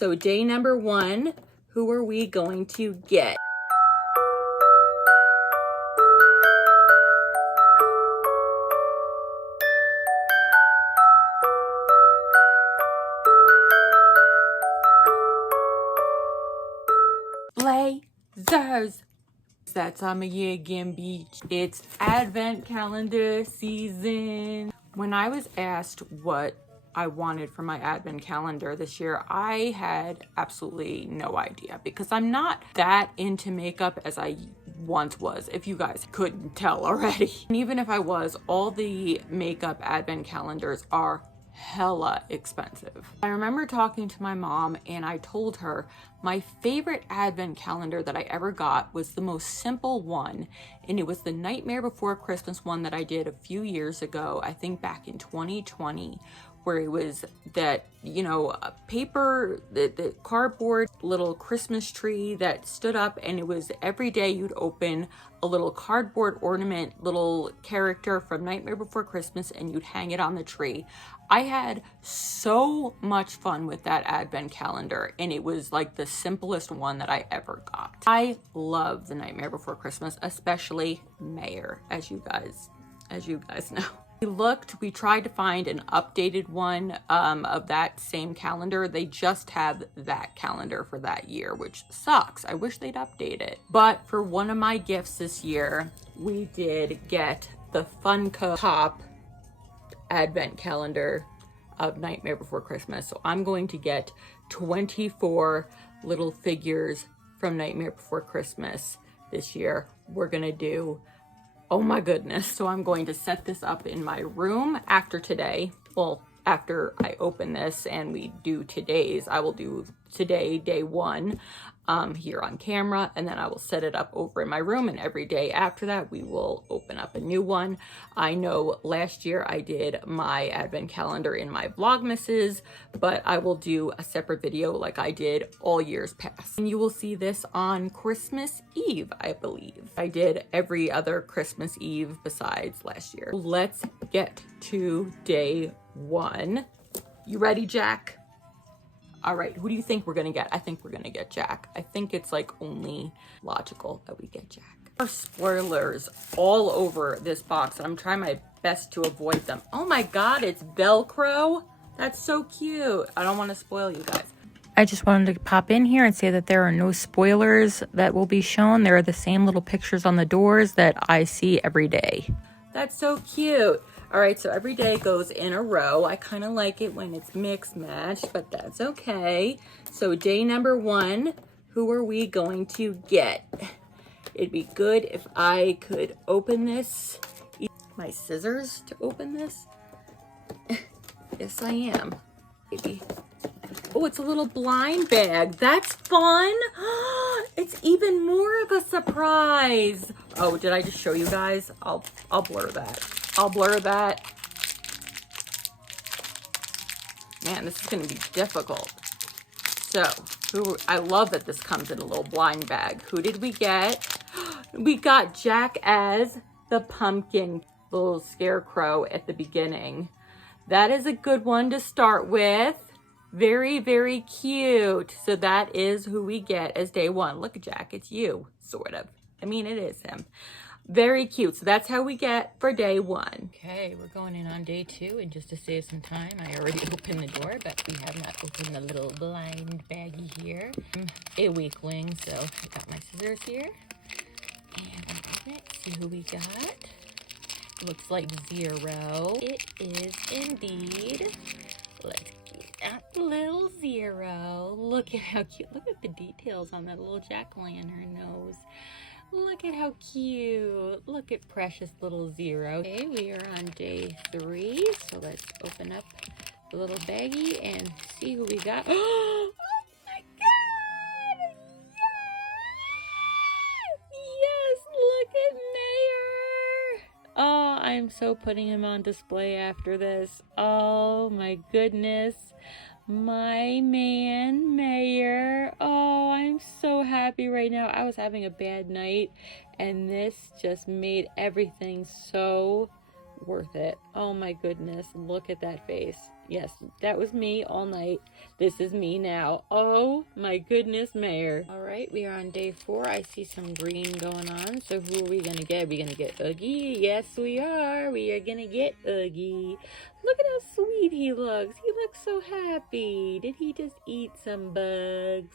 So day number 1, who are we going to get? BLAIZE. That time of year again, beach. It's advent calendar season. When I was asked what I wanted for my advent calendar this year, I had absolutely no idea because I'm not that into makeup as I once was, if you guys couldn't tell already. And even if I was, all the makeup advent calendars are hella expensive. I remember talking to my mom and I told her my favorite advent calendar that I ever got was the most simple one, and it was the Nightmare Before Christmas one that I did a few years ago, I think back in 2020, where it was that, you know, paper, the cardboard little Christmas tree that stood up, and it was every day you'd open a little cardboard ornament, little character from Nightmare Before Christmas, and you'd hang it on the tree. I had so much fun with that advent calendar, and it was like the simplest one that I ever got. I love the Nightmare Before Christmas, especially Mayor, as you guys know. We tried to find an updated one of that same calendar. They just have that calendar for that year, which sucks. I wish they'd update it. But for one of my gifts this year, we did get the Funko Pop advent calendar of Nightmare Before Christmas. So I'm going to get 24 little figures from Nightmare Before Christmas this year. We're gonna do, oh my goodness. So I'm going to set this up in my room after today. Well, after I open this and we do today's, I will do today, day 1, here on camera, and then I will set it up over in my room, and every day after that we will open up a new one. I know last year I did my advent calendar in my Vlogmases, but I will do a separate video like I did all years past. And you will see this on Christmas Eve, I believe. I did every other Christmas Eve besides last year. Let's get to day 1. You ready, Jack? All right, who do you think we're gonna get? I think we're gonna get Jack. I think it's like only logical that we get Jack. There are spoilers all over this box, and I'm trying my best to avoid them. Oh my God, it's Velcro. That's so cute. I don't wanna spoil you guys. I just wanted to pop in here and say that there are no spoilers that will be shown. There are the same little pictures on the doors that I see every day. That's so cute. All right, so every day goes in a row. I kind of like it when it's mixed matched, but that's okay. So day number 1, who are we going to get? It'd be good if I could open this. My scissors to open this? Yes, I am. Maybe. Oh, it's a little blind bag. That's fun. It's even more of a surprise. Oh, did I just show you guys? I'll blur that. I'll blur that. Man, this is going to be difficult. So, I love that this comes in a little blind bag. Who did we get? We got Jack as the pumpkin, little scarecrow at the beginning. That is a good one to start with. Very, very cute. So that is who we get as day 1. Look at Jack, it's you, sort of. I mean, it is him. Very cute. So that's how we get for day 1. Okay, we're going in on day 2, and just to save some time, I already opened the door, but we have not opened the little blind baggie here. I'm a weakling, so I got my scissors here. And I'm open it, see who we got. Looks like 0. It is indeed. Let's get that little 0. Look at how cute. Look at the details on that little jack-o'-lantern nose. Look at how cute. Look at precious little 0. Okay, we are on day 3. So let's open up the little baggie and see who we got. Oh my God! Yes! Yes! Look at Mayor! Oh, I'm so putting him on display after this. Oh my goodness. My man, Mayor. Oh, I'm so happy right now. I was having a bad night, and this just made everything so worth it. Oh my goodness, look at that face. Yes, that was me all night. This is me now. Oh my goodness, Mayor. All right, we are on day 4. I see some green going on. So who are we gonna get? Are we gonna get Oogie? Yes, we are. We are gonna get Oogie. Look at how sweet he looks. He looks so happy. Did he just eat some bugs?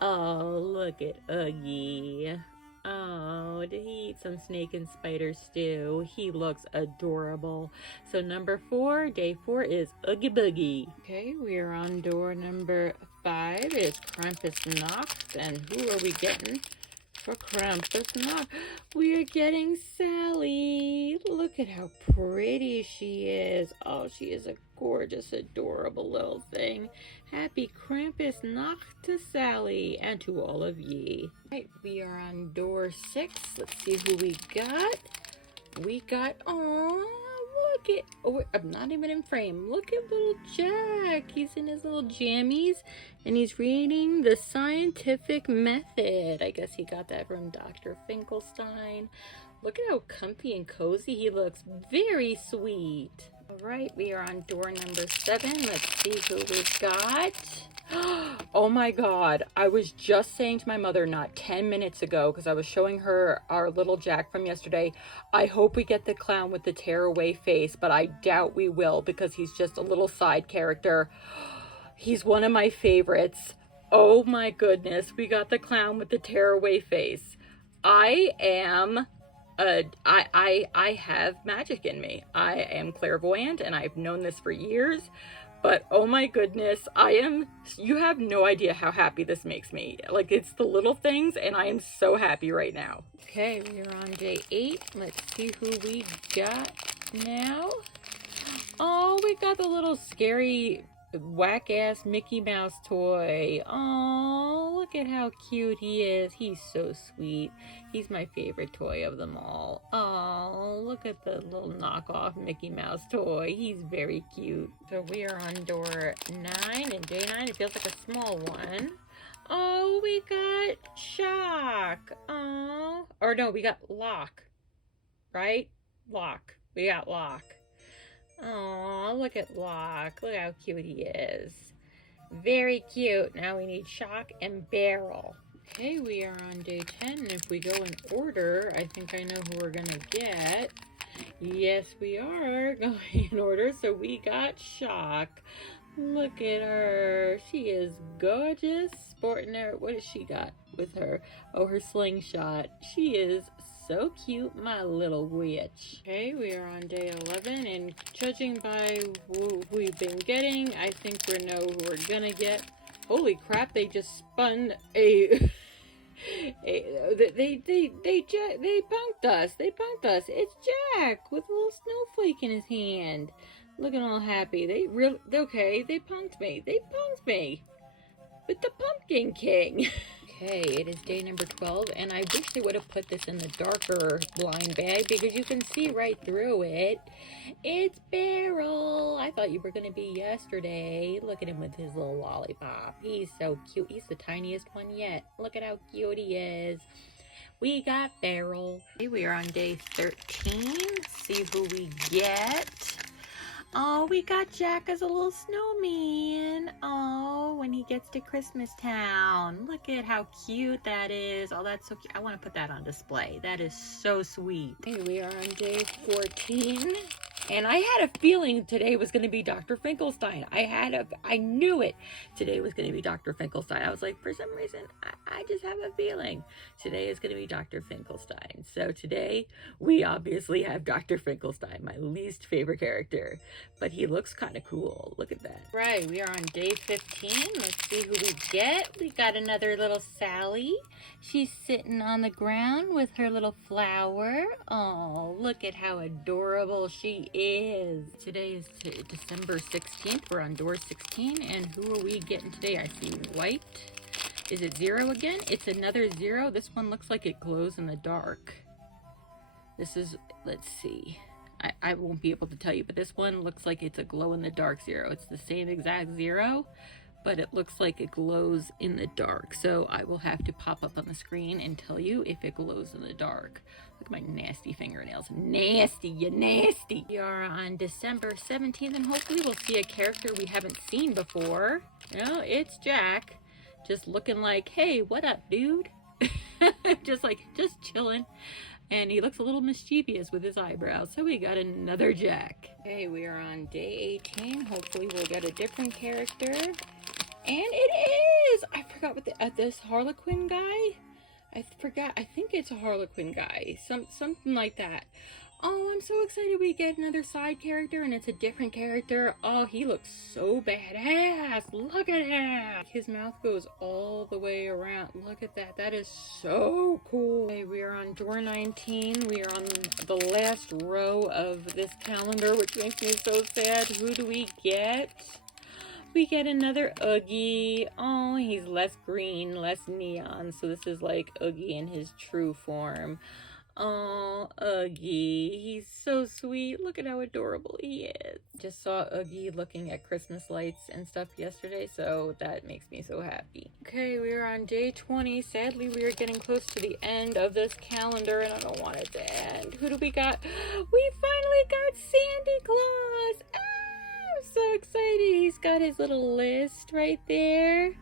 Oh, look at Oogie. Oh, did he eat some snake and spider stew? He looks adorable. So number 4, day 4 is Oogie Boogie. Okay, we are on door number 5. It's Krampus Knox. And who are we getting for Krampus Knox? We are getting Sally. Look at how pretty she is. Oh, she is a gorgeous, adorable little thing. Happy Krampus Knock to Sally and to all of ye. Right, we are on door 6. Let's see who we got. We got, oh, look at, oh, I'm not even in frame. Look at little Jack. He's in his little jammies and he's reading The Scientific Method. I guess he got that from Dr. Finkelstein. Look at how comfy and cozy he looks. Very sweet. All right, we are on door number 7. Let's see who we've got. Oh my God. I was just saying to my mother not 10 minutes ago, because I was showing her our little Jack from yesterday, I hope we get the clown with the tearaway face, but I doubt we will because he's just a little side character. He's one of my favorites. Oh my goodness. We got the clown with the tearaway face. I have magic in me. I am clairvoyant and I've known this for years, but oh my goodness, you have no idea how happy this makes me. Like, it's the little things and I am so happy right now. Okay, we are on day 8. Let's see who we got now. Oh, we got the little scary whack-ass Mickey Mouse toy. Oh, look at how cute he is. He's so sweet. He's my favorite toy of them all. Oh, look at the little knockoff Mickey Mouse toy. He's very cute. So we are on door 9, and day 9, it feels like a small one. Oh, we got Shock. Oh, or no, we got Lock, right? Lock. We got Lock. Oh, look at Lock. Look how cute he is. Very cute. Now we need Shock and Barrel. Okay, we are on day 10. And if we go in order, I think I know who we're going to get. Yes, we are going in order. So we got Shock. Look at her. She is gorgeous. Sporting her. What has she got with her? Oh, her slingshot. She is so cute, my little witch. Okay, we are on day 11, and judging by who we've been getting, I think we know who we're gonna get. Holy crap, they just spun they punked us. They punked us. It's Jack with a little snowflake in his hand. Looking all happy. They punked me. They punked me. With the Pumpkin King. Okay, it is day number 12, and I wish they would have put this in the darker blind bag because you can see right through it. It's Beryl. I thought you were going to be yesterday. Look at him with his little lollipop. He's so cute. He's the tiniest one yet. Look at how cute he is. We got Beryl. Okay, we are on day 13. See who we get. Oh, we got Jack as a little snowman. Oh, when he gets to Christmas Town. Look at how cute that is. Oh, that's so cute. I want to put that on display. That is so sweet. Okay, we are on day 14. And I had a feeling today was going to be Dr. Finkelstein. I knew it. Today was going to be Dr. Finkelstein. I was like, for some reason, I just have a feeling today is going to be Dr. Finkelstein. So today, we obviously have Dr. Finkelstein, my least favorite character. But he looks kind of cool. Look at that. Right, we are on day 15. Let's see who we get. We got another little Sally. She's sitting on the ground with her little flower. Oh, look at how adorable she is. Today is December 16th. We're on door 16. And who are we getting today? I see white. Is it 0 again? It's another 0. This one looks like it glows in the dark. This is, let's see. I won't be able to tell you, but this one looks like it's a glow in the dark 0. It's the same exact 0, but it looks like it glows in the dark. So I will have to pop up on the screen and tell you if it glows in the dark. Look at my nasty fingernails. Nasty, you nasty. We are on December 17th, and hopefully we'll see a character we haven't seen before. You know, it's Jack. Just looking like, hey, what up, dude? just chilling. And he looks a little mischievous with his eyebrows. So we got another Jack. Okay, we are on day 18. Hopefully we'll get a different character. And it is! I forgot what this Harlequin guy? I forgot. I think it's a Harlequin guy. Something like that. Oh, I'm so excited we get another side character, and it's a different character. Oh, he looks so badass. Look at him. His mouth goes all the way around. Look at that. That is so cool. Okay, we are on door 19. We are on the last row of this calendar, which makes me so sad. Who do we get? We get another Oogie. Oh, he's less green, less neon. So this is like Oogie in his true form. Oh, Oogie. He's so sweet. Look at how adorable he is. Just saw Oogie looking at Christmas lights and stuff yesterday, so that makes me so happy. Okay, we are on day 20. Sadly, we are getting close to the end of this calendar, and I don't want it to end. Who do we got? We finally got Santa Claus! Ah, I'm so excited. He's got his little list right there,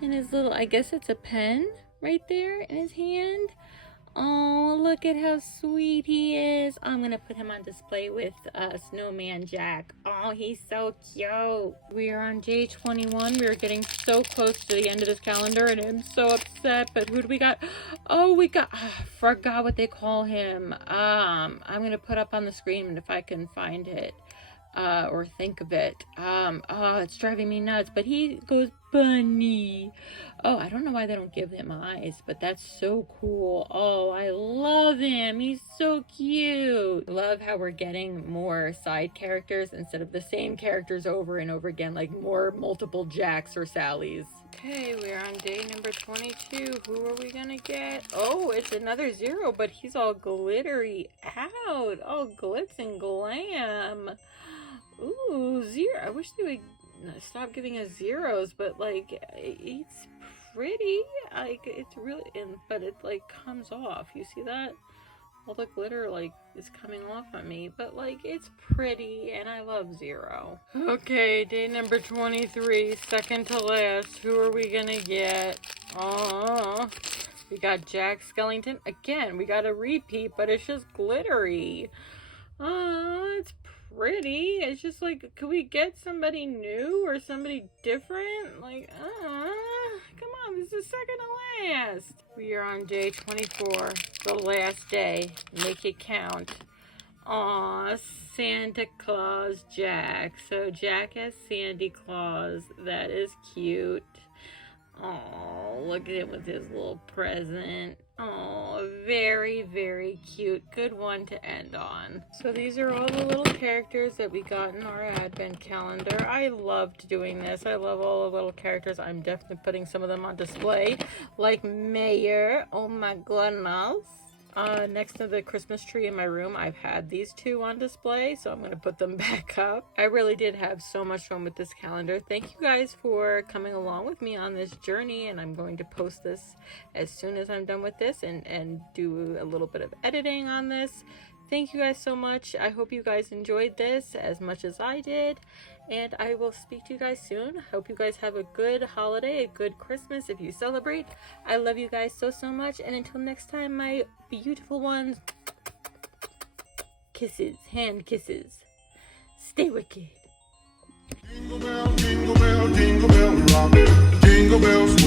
and his little, I guess it's a pen right there in his hand. Oh, look at how sweet he is. I'm going to put him on display with Snowman Jack. Oh, he's so cute. We are on day 21. We are getting so close to the end of this calendar, and I'm so upset. But who do we got? Oh, we got, I forgot what they call him. I'm going to put up on the screen if I can find it. Or think of it. Oh, it's driving me nuts, but he goes bunny. Oh, I don't know why they don't give him eyes, but that's so cool. Oh, I love him. He's so cute. Love how we're getting more side characters instead of the same characters over and over again, like more multiple Jacks or Sallys. Okay, we're on day number 22. Who are we gonna get? Oh, it's another Zero, but he's all glittery out. Oh, glitz and glam. Ooh, Zero. I wish they would stop giving us zeros, but like, it's pretty. Like, it's really, but it like comes off. You see that? All the glitter like is coming off on me, but like, it's pretty, and I love Zero. Okay, day number 23, second to last. Who are we gonna get? Oh, we got Jack Skellington. Again, we got a repeat, but it's just glittery. Oh, it's pretty. It's just like, could we get somebody new or somebody different? Like, come on, this is second to last. We are on day 24, the last day. Make it count. Aw, Santa Claus Jack. So Jack has Santa Claus. That is cute. Oh, look at him with his little present. Oh, very, very cute. Good one to end on. So these are all the little characters that we got in our advent calendar. I loved doing this. I love all the little characters. I'm definitely putting some of them on display, like Mayor. Oh my goodness. Next to the Christmas tree in my room, I've had these two on display, so I'm going to put them back up. I really did have so much fun with this calendar. Thank you guys for coming along with me on this journey, and I'm going to post this as soon as I'm done with this and do a little bit of editing on this. Thank you guys so much. I hope you guys enjoyed this as much as I did, and I will speak to you guys soon. Hope you guys have a good holiday, a good Christmas if you celebrate. I love you guys so, so much, and until next time, my beautiful ones, kisses, hand kisses. Stay wicked. Jingle bell rock, jingle bells